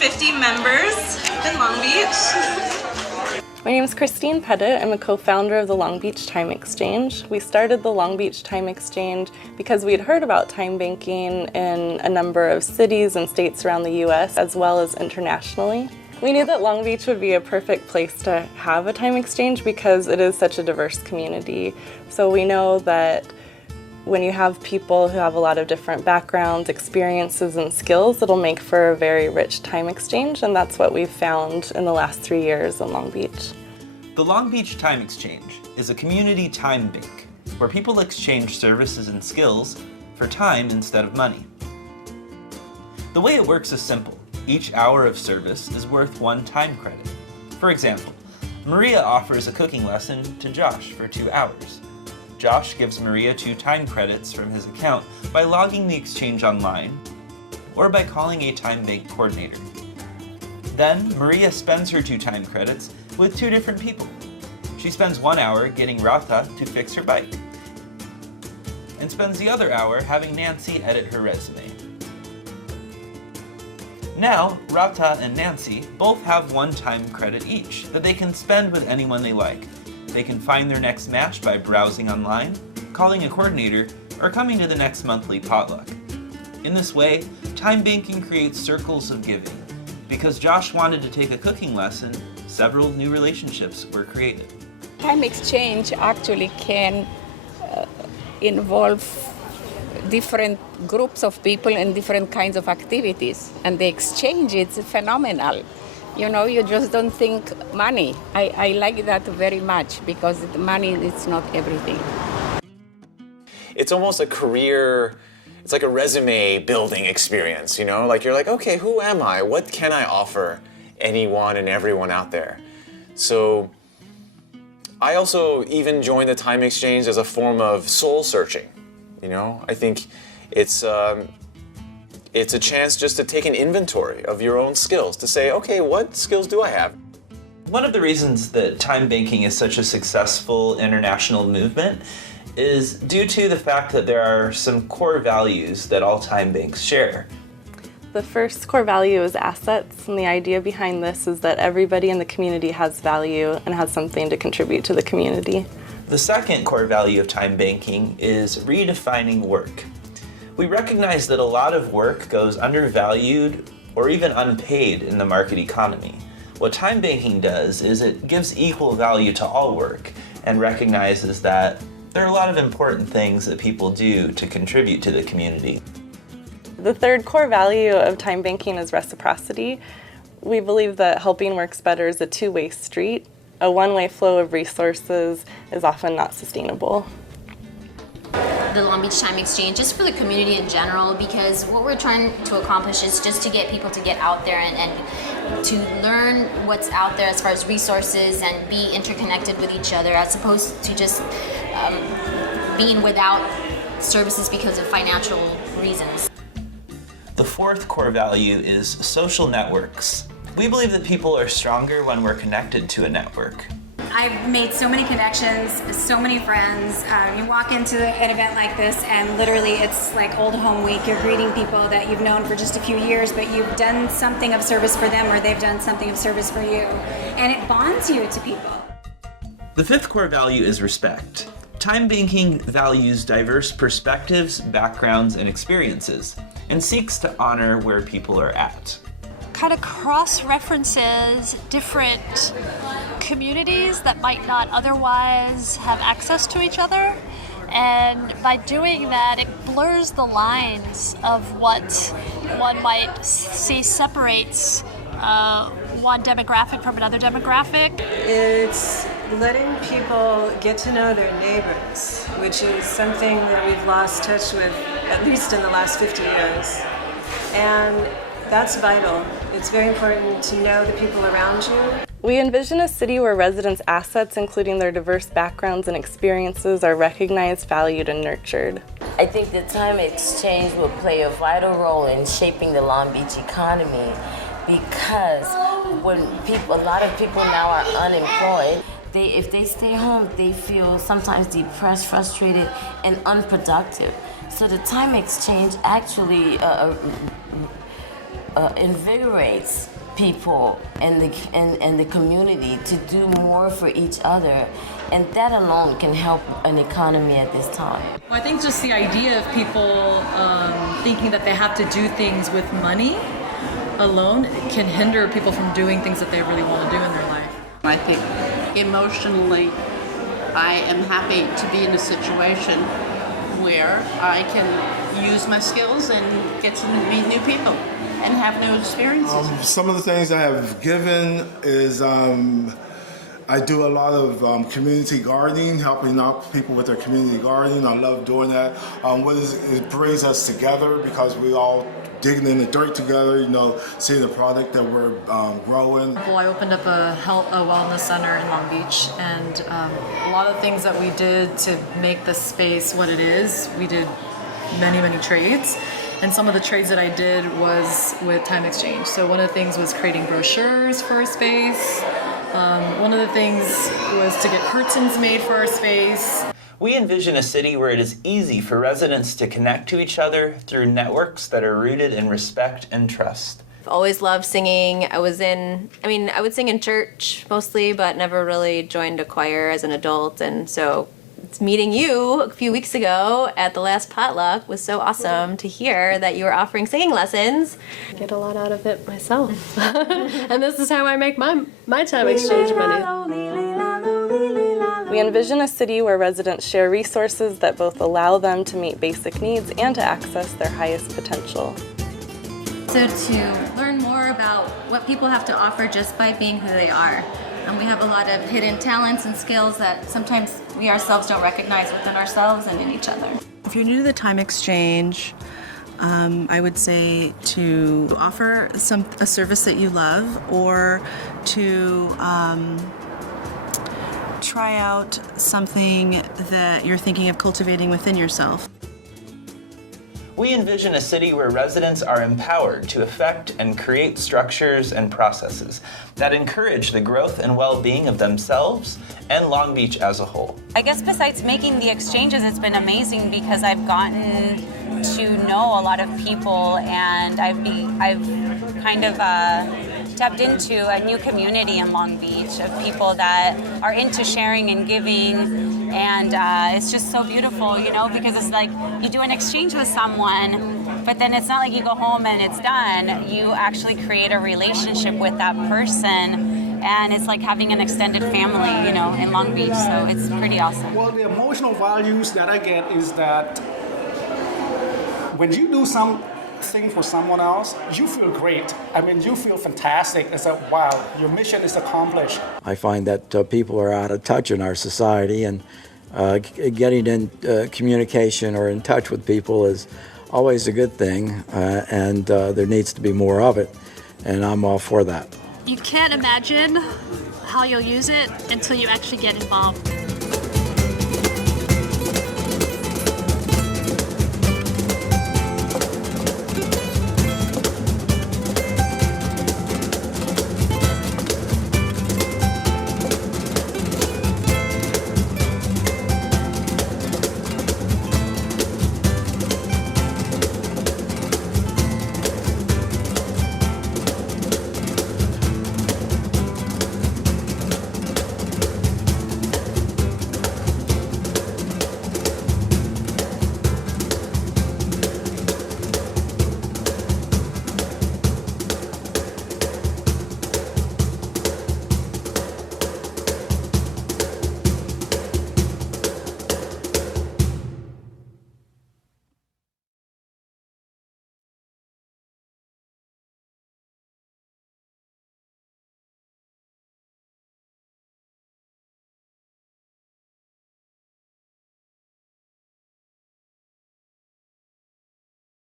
50 members in Long Beach. My name is Christine Pettit. I'm a co-founder of the Long Beach Time Exchange. We started the Long Beach Time Exchange because we had heard about time banking in a number of cities and states around the US as well as internationally. We knew that Long Beach would be a perfect place to have a time exchange because it is such a diverse community. So we know that when you have people who have a lot of different backgrounds, experiences, and skills, it'll make for a very rich time exchange, and that's what we've found in the last 3 years in Long Beach. The Long Beach Time Exchange is a community time bank where people exchange services and skills for time instead of money. The way it works is simple. Each hour of service is worth 1 time credit. For example, Maria offers a cooking lesson to Josh for 2 hours. Josh gives Maria 2 time credits from his account by logging the exchange online or by calling a time bank coordinator. Then, Maria spends her 2 time credits with 2 different people. She spends 1 hour getting Rata to fix her bike and spends the other hour having Nancy edit her resume. Now, Rata and Nancy both have 1 time credit each that they can spend with anyone they like. They can find their next match by browsing online, calling a coordinator, or coming to the next monthly potluck. In this way, time banking creates circles of giving. Because Josh wanted to take a cooking lesson, several new relationships were created. Time exchange actually can involve different groups of people and different kinds of activities. And the exchange is phenomenal. You know, you just don't think money. I like that very much because money is not everything. It's almost a career, it's like a resume building experience, you know? Like you're like, okay, who am I? What can I offer anyone and everyone out there? So I also even joined the Time Exchange as a form of soul searching, you know? I think it's a chance just to take an inventory of your own skills, to say, okay, what skills do I have? One of the reasons that time banking is such a successful international movement is due to the fact that there are some core values that all time banks share. The first core value is assets, and the idea behind this is that everybody in the community has value and has something to contribute to the community. The second core value of time banking is redefining work. We recognize that a lot of work goes undervalued or even unpaid in the market economy. What time banking does is it gives equal value to all work and recognizes that there are a lot of important things that people do to contribute to the community. The third core value of time banking is reciprocity. We believe that helping works better is a two-way street. A one-way flow of resources is often not sustainable. The Long Beach Time Exchange just for the community in general, because what we're trying to accomplish is just to get people to get out there and to learn what's out there as far as resources and be interconnected with each other, as opposed to just being without services because of financial reasons. The fourth core value is social networks. We believe that people are stronger when we're connected to a network. I've made so many connections, so many friends. You walk into an event like this and literally it's like old home week. You're greeting people that you've known for just a few years, but you've done something of service for them or they've done something of service for you. And it bonds you to people. The fifth core value is respect. Time banking values diverse perspectives, backgrounds, and experiences, and seeks to honor where people are at. Kind of cross-references different communities that might not otherwise have access to each other. And by doing that, it blurs the lines of what one might see separates one demographic from another demographic. It's letting people get to know their neighbors, which is something that we've lost touch with, at least in the last 50 years. And that's vital. It's very important to know the people around you. We envision a city where residents' assets, including their diverse backgrounds and experiences, are recognized, valued, and nurtured. I think the time exchange will play a vital role in shaping the Long Beach economy because when a lot of people now are unemployed, if they stay home, they feel sometimes depressed, frustrated, and unproductive. So the time exchange actually invigorates people in the community to do more for each other, and that alone can help an economy at this time. Well, I think just the idea of people thinking that they have to do things with money alone can hinder people from doing things that they really want to do in their life. I think emotionally, I am happy to be in a situation where I can use my skills and get to meet new people and have new experiences. Some of the things I have given is I do a lot of community gardening, helping out people with their community gardening. I love doing that. It brings us together because we all digging in the dirt together, seeing the product that we're growing. Well, I opened up a wellness center in Long Beach, and a lot of things that we did to make the space what it is, we did many, many trades. And some of the trades that I did was with time exchange. So one of the things was creating brochures for a space. One of the things was to get curtains made for our space. We envision a city where it is easy for residents to connect to each other through networks that are rooted in respect and trust. I've always loved singing. I would sing in church mostly, but never really joined a choir as an adult. And so meeting you a few weeks ago at the last potluck was so awesome to hear that you were offering singing lessons. I get a lot out of it myself. And this is how I make my time exchange money. We envision a city where residents share resources that both allow them to meet basic needs and to access their highest potential. So to learn more about what people have to offer just by being who they are. And we have a lot of hidden talents and skills that sometimes we ourselves don't recognize within ourselves and in each other. If you're new to the time exchange, I would say to offer a service that you love, or to try out something that you're thinking of cultivating within yourself. We envision a city where residents are empowered to affect and create structures and processes that encourage the growth and well-being of themselves and Long Beach as a whole. I guess besides making the exchanges, it's been amazing because I've gotten to know a lot of people, and I've kind of tapped into a new community in Long Beach of people that are into sharing and giving, and it's just so beautiful, because it's like you do an exchange with someone, but then it's not like you go home and it's done. You actually create a relationship with that person, and it's like having an extended family, in Long Beach, so it's pretty awesome. Well, the emotional values that I get is that when you do something for someone else, you feel great. You feel fantastic. It's like, wow, your mission is accomplished. I find that people are out of touch in our society, and getting in communication or in touch with people is always a good thing, and there needs to be more of it, and I'm all for that. You can't imagine how you'll use it until you actually get involved.